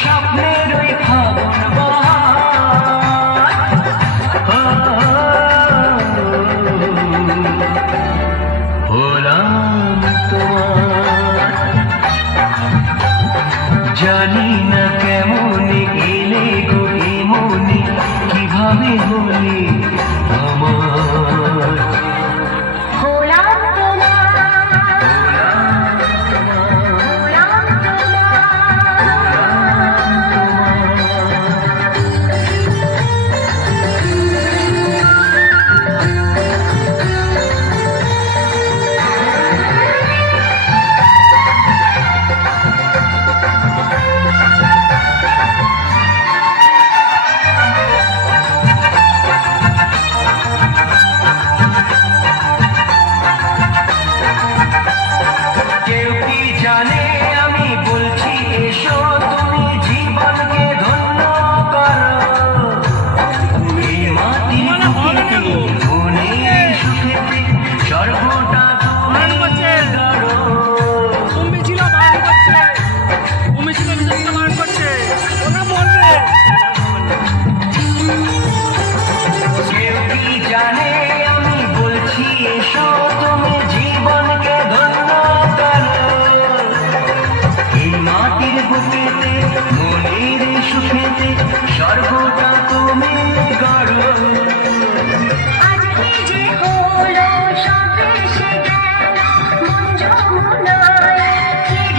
স্বপ্নের ওই ভাব সুখেতে সর্বদা তুমি গা।